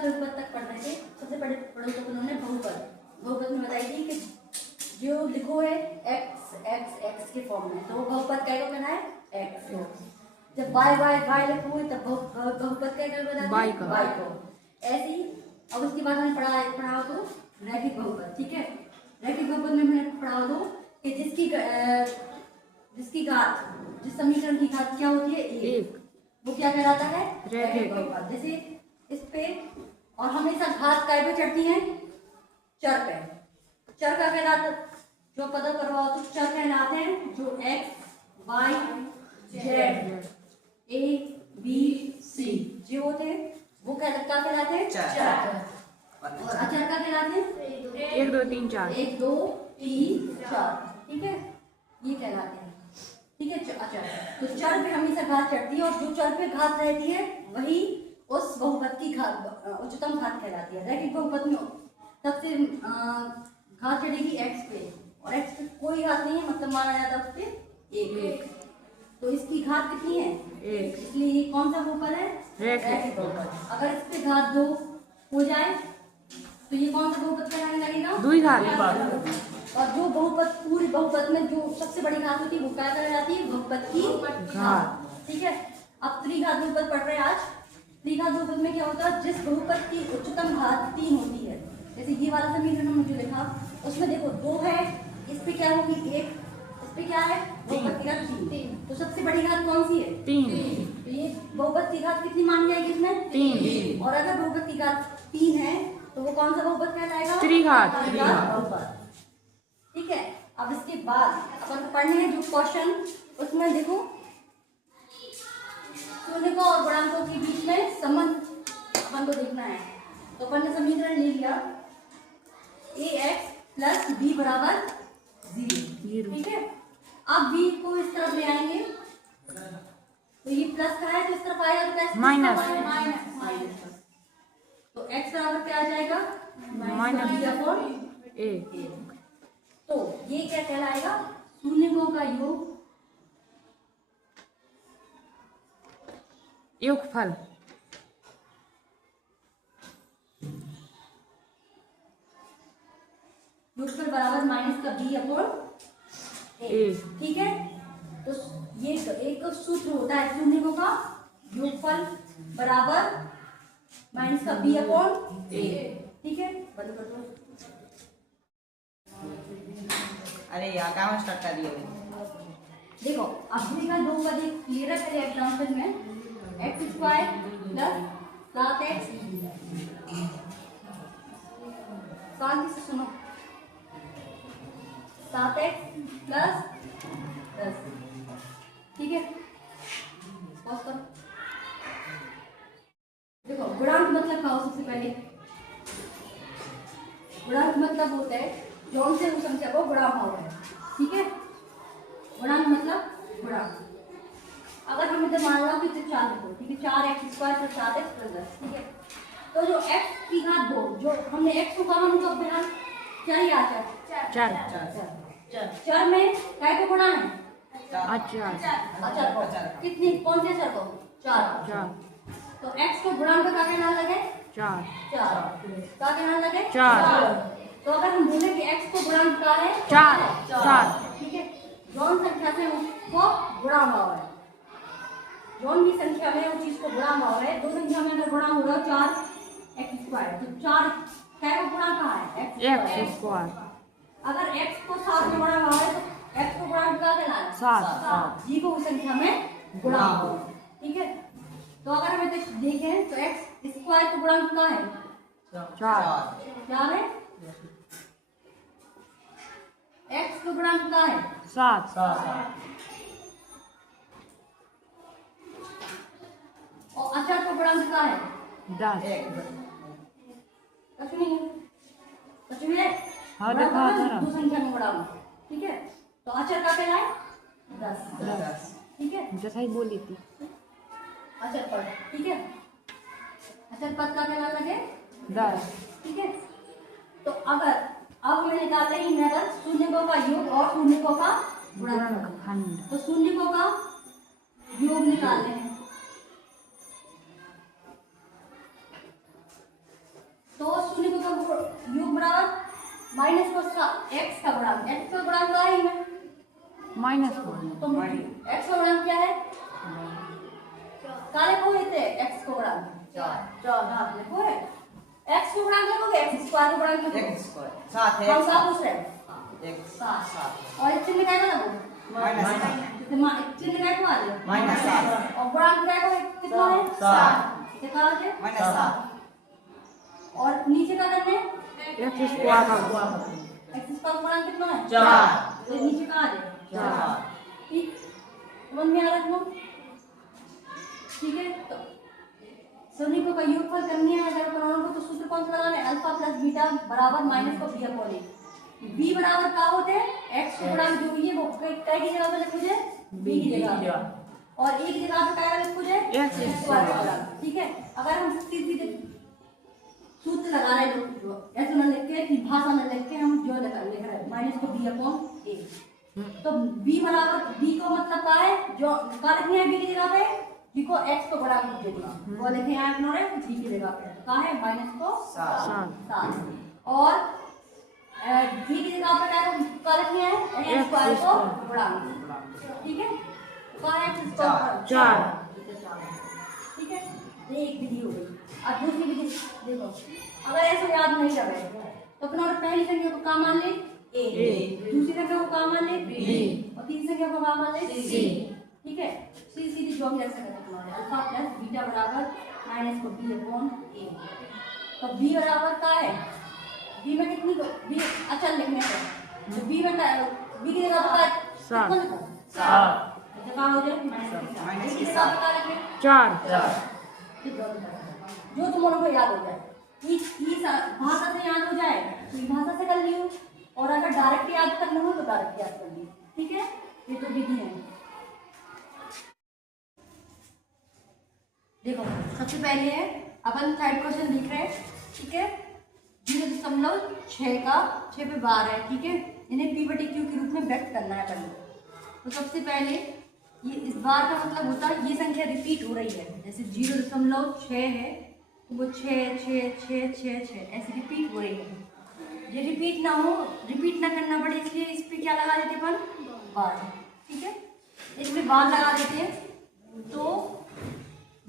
Class बहुपद तक पढ़ रहे थे, सबसे बड़े पढ़ो तो उन्होंने बहुपद में बताई थी कि जो लिखो है x के फॉर्म में, तो वो बहुपद क्या कहना है x। जब y लिखो है तब बहुपद क्या बताते हैं y को। ऐसे ही अब उसके बाद हमने पढ़ा तो रैखिक बहुपद। ठीक है, रैखिक बहुपद में हमने पढ़ा दो कि जिसकी घात, जिस समीकरण की घात क्या होती है एक, वो क्या कहलाता है रैखिक बहुपद। जैसे इस पे और हमेशा घात काय पे चढ़ती है चर पे, चर का कहलाता जो पता करवाओ तो चर कहलाते हैं जो x y z a b c जो होते हैं वो क्या कहलाते हैं चर। और अचर का कहलाते हैं 1 2 3 4 1 2 3 4। ठीक है, ये कहलाते हैं। ठीक है, अचर तो चर पे हमेशा घात चढ़ती है और जो चर पे घात रहती है वही उस बहुपद की घात उच्चतम घात कहलाती है। रैखिक बहुपद में सबसे घात चढ़ेगी x पे और x पे कोई घात नहीं है, मतलब माना जाता है उस पे एक। तो इसकी घात कितनी है एक, इसलिए ये कौन सा बहुपद है रैखिक बहुपद। अगर इस पे घात 2 हो जाए तो ये कौन सा बहुपद कहलाने लगेगा द्विघात। और जो बहुपद पूरी बहुपद में जो सबसे बड़ी घात होती है वो क्या कहलाती जाती है बहुपद की घात। ठीक है, अब त्रिघात बहुपद पढ़ रहे हैं आज। त्रिघात बहुपद में क्या होता है, जिस बहुपद की उच्चतम घात 3 होती है, जैसे ये वाला समीकरण हमने जो लिखा उसमें देखो 2 है, इस पे क्या होगी 1, इस पे क्या है बहुपद की घात 3, तो सबसे बड़ी घात कौन सी है 3। तो ये बहुपद की घात कितनी मानी जाएगी इसमें 3। और अगर बहुपद की घात 3 है तो वो कौन सा बहुपद कहलाएगा त्रिघात बहुपद। ठीक है, अब इसके बाद अपन को पढ़ने हैं जो क्वेश्चन, उसमें देखो शून्य और गुणांकों के बीच में संबंध अपन को देखना है। तो अपन ने समीकरण ले लिया ax प्लस b बराबर 0। ठीक है, अब b को इस तरफ ले आएंगे तो ये प्लस का है तो इस तरफ आएगा तो कैसे माइनस। तो x बराबर क्या आ जाएगा -b/a। तो ये क्या कहलाएगा शून्यों का योगफल। योगफल बराबर माइनस का b/a। ठीक है, तो ये एक सूत्र होता है शून्यों का योगफल बराबर माइनस का b/a। ठीक है, बंद कर दो। अरे यार काम स्टार्ट कर दिया। देखो अपने का दो का एक क्लियर है पहले एग्जांपल में x² प्लस 7x, शांति से सुनो, 7x प्लस 10। ठीक है, पॉज करो। देखो गुणांक मतलब क्या हो, सबसे पहले गुणांक मतलब होता है जौन से उस संख्या को गुणा हुआ है। ठीक है, गुणांक मतलब गुणांक। अगर हम इधर मान लो कि 4 लिखो, ठीक है, 4x² प्लस 7x प्लस 10। ठीक है, तो जो x की घात 2 जो हमने x को कहा हमको बिना क्या ही आता है चार में क्या को गुणा है अचर। कितनी कौन से अचर को 4। तो x को गुणांक का क्या कहना लगे 4 क्या कहना लगे 4। तो अगर हम बोले कि x को गुणांक का है 4। ठीक है, जौन संख्या से उसको गुणा हुआ है, जौन भी संख्या में उस चीज को गुणा हुआ है, दो संख्या में अगर गुणा हो रहा है 4x², तो 4 क्या को गुणा कहा है x²। अगर x को 7 में गुणा हुआ है तो x को गुणांक का कहना है 7 जी को उस संख्या में गुणा हुआ है। ठीक है, तो अगर हम देखें तो x² को गुणांक का है 4 है, x को गुणांक का है 7 और अचर को गुणांक का है 10। कुछ नहीं है, कुछ भी है दो संख्या में गुणा। ठीक है, तो अचर का कहना है 10। ठीक है, जैसा ही बोली थी अचर पद। ठीक है, अचर पद का कहना लगे 10। ठीक है, तो अगर अब हमें निकालना है अगर शून्यों का योग और शून्यों का गुणनफल, तो शून्यों का योग निकालने हैं। तो शून्य को योग बराबर माइनस को एक्स का गुणांक, एक्स का गुणांक क्या है में माइनस तो एक्स का गुणांक क्या है काले को लेते हैं एक्स को गुणांक 4 लिखो है एक्स को गुणांक लिखोगे एक्स स्क्वायर को गुणांक लिखोगे एक्स स्क्वायर 7 है हम साफ पूछ रहे हैं एक्स 7 और एक चिन्ह क्या है ना माइनस चिन्ह क्या को आ जाए माइनस 7 और गुणांक क्या को कितना है 7 कितना आ जाए माइनस 7 और नीचे का करने एक्स स्क्वायर एक्स स्क्वायर गुणांक कितना है 4 तो नीचे का आ जाए 4 ठीक मन में आ रखना ठीक है। तो सभी का योगफल करनी है अगर परिणाम को तो सूत्र कौन सा लगाना है अल्फा प्लस बीटा बराबर माइनस को बी अपॉन ए बी बराबर क्या होते हैं एक्स को गुणांक जो भी है वो कई की जगह पे लिखो जाए बी की जगह और एक जगह पे क्या लिखो जाए एक्स स्क्वायर ठीक है। अगर हम सीधे सूत्र लगा रहे हैं ऐसे ना लिख के भाषा में लिख के हम जो लिख रहे हैं माइनस को बी अपॉन ए तो b बराबर b को मतलब क्या है जो क्या लिखनी है b की जगह पे b को x को बड़ा कर देना वो लिखे हैं आपने b की जगह पे क्या है माइनस को 7 और b की जगह पे क्या लिखनी है x स्क्वायर को बड़ा ठीक है क्या है x स्क्वायर 4 ठीक है ये एक विधि हो गई। अब दूसरी विधि देखो अगर ऐसे याद नहीं कर रहे तो अपना पहली संख्या को क्या मान ले ए दूसरी संख्या को क्या मान ले बी और तीसरी संख्या को क्या मान ले सी ठीक है। सी सीधी जो भी रख सकते हैं तुम्हारे अल्फा प्लस बीटा बराबर माइनस को बी अपॉन ए तो बी बराबर क्या है बी में कितनी बी अच्छा लिखने से तो बी में बी की जगह पर सात क्या हो जाए माइनस की साथ क्या लिखें 4 जो तुम लोगों को याद हो जाए इस भाषा से याद हो जाए तो इस भाषा से कर लियो और अगर डायरेक्ट याद करना हो तो डायरेक्ट याद कर लियो ठीक है। ये तो विधि है। देखो सबसे पहले है अपन थर्ड क्वेश्चन लिख रहे हैं ठीक है 0.6 का 6 पे बार है ठीक है इन्हें p बटे q के रूप में व्यक्त करना है पहले। तो सबसे पहले ये इस बार का मतलब होता है ये संख्या रिपीट हो रही है जैसे 0.6 है तो वो 6 6 6 6 6 ऐसे रिपीट हो रही है। ये रिपीट ना हो रिपीट ना करना पड़े इसलिए इस पे क्या लगा देते अपन बार ठीक है इसमें बार लगा देते हैं तो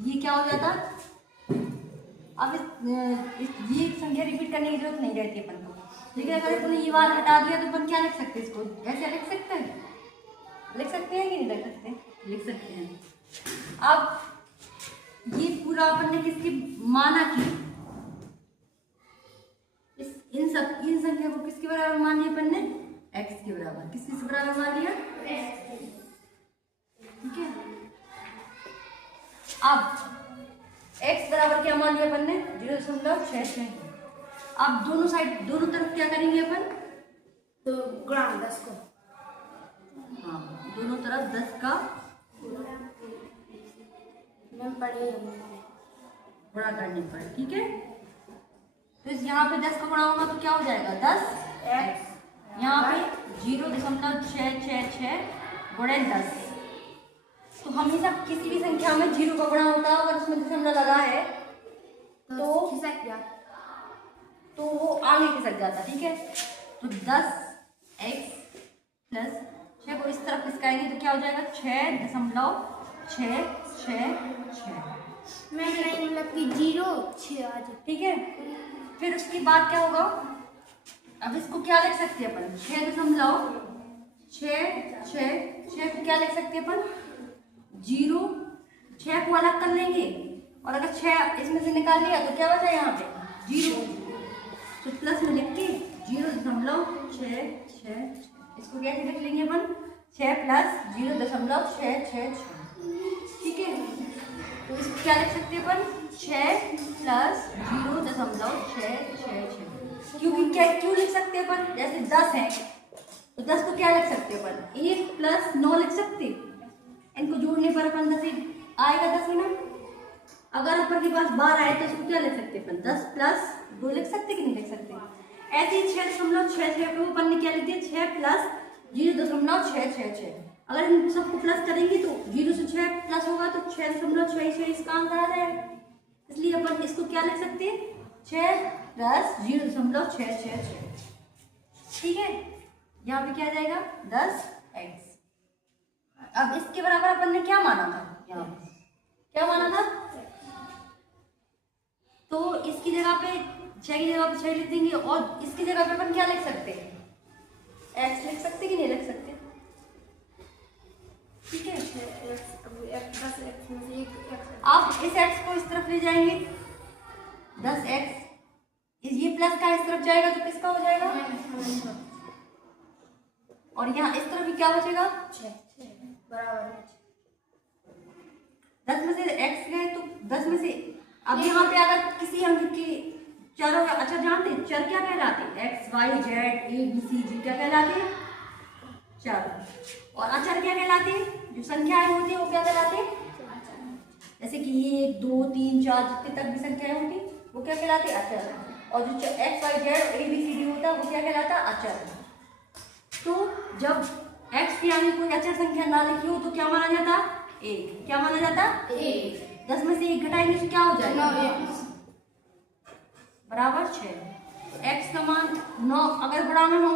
ये क्या हो जाता अब ये संख्या रिपीट करने की जरूरत नहीं रहती अपन को लेकिन अगर अपन ये बार हटा दिया तो अपन क्या लिख सकते हैं इसको ऐसे लिख सकते हैं कि नहीं लिख सकते हैं। अब ये पूरा अपन ने किसकी माना कि इन संख्या को किसके बराबर मान लिया अपन ने x के बराबर किसके बराबर मान लिया ठीक है। अब x बराबर क्या मान लिया अपन ने 0.66 अब दोनों तरफ क्या करेंगे अपन तो ग्राम 10 को हाँ दोनों तरफ 10 का मैं पढ़े गुणा करने पर ठीक है। तो यहाँ पे 10 का गुणा होगा तो क्या हो जाएगा 10x यहाँ पे 0.666 गुणे 10 तो हमेशा किसी भी संख्या में 0 का गुणा होता है अगर उसमें दशमलव लगा है तो खिसक गया तो वो आगे खिसक जाता ठीक है। तो 10x प्लस 6 को इस तरफ खिसकाएंगे तो क्या हो जाएगा 6.666 मैं नहीं मतलब कि 0 6 आ जाए ठीक है। फिर उसके बाद क्या होगा अब इसको क्या लिख सकते हैं अपन 6.6 को क्या लिख सकते हैं अपन 0 6 को अलग कर लेंगे और अगर 6 इसमें से निकाल लिया तो क्या बचा यहाँ पे 0 तो प्लस में लिख के 0.666 इसको कैसे लिख लेंगे अपन 6 प्लस 0.666 ठीक है। तो इसको क्या लिख सकते हैं अपन 6 प्लस 0.666 क्योंकि क्या क्यों लिख सकते हैं अपन जैसे 10 है तो 10 को क्या लिख सकते हैं अपन 1 प्लस 9 लिख सकते इनको जोड़ने पर अपन 10 आएगा 10 ना। अगर अपन के पास 12 आए तो इसको क्या लिख सकते अपन 10 प्लस 2 लिख सकते कि नहीं लिख सकते। ऐसे ही 6.666 को अपन ने क्या लिख दिया 6 प्लस 0.666 अगर इन सबको प्लस करेंगे तो 0 से 6 प्लस होगा तो 6.666 इसका आंसर आ जाएगा। इसलिए अपन इसको क्या लिख सकते हैं 6 प्लस 0.666। ठीक है, यहाँ पे क्या आ जाएगा 10x। अब इसके बराबर अपन ने क्या माना था, यहाँ पे क्या माना था, तो इसकी जगह पे 6 की जगह पे 6 लिख देंगे और इसकी जगह पे अपन क्या लिख सकते हैं, x लिख सकते कि नहीं लिख सकते। ठीक है, आप इस x को इस तरफ ले जाएंगे 10x, ये प्लस का इस तरफ जाएगा तो किसका हो जाएगा, और यहाँ इस तरफ भी क्या बचेगा, 10 में से x गए तो 10 में से, अब यहाँ पे अगर किसी अंक की चर, अच्छा जानते हैं चर क्या कहलाते हैं, x y z a b c d क्या कहलाते हैं, चर, और अचर क्या कहलाते हैं, जो संख्याएं होती है वो क्या कहलाते हैं, जैसे कि 1 2 3 4 जितने तक भी संख्याएं होती वो क्या कहलाते हैं, अचर, और जो x y z a b c d होता है वो क्या कहलाता है, अचर। तो जब x की आगे कोई अचर संख्या ना लिखी हो तो क्या माना जाता, 1, क्या माना जाता, 1। 10 में से 1 घटाएंगे तो क्या हो जाएगा, बराबर 6। x का मान 9 अगर बड़ा में हो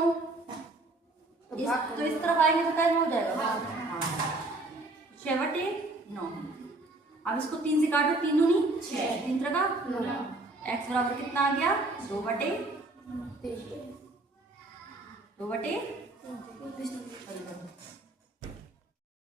तो इस तरफ आएंगे तो क्या हो जाएगा, 6/9। अब इसको 3 से काटो, 3 दूनी 6, 3 3 का 9, x बराबर कितना आ गया, 2/2।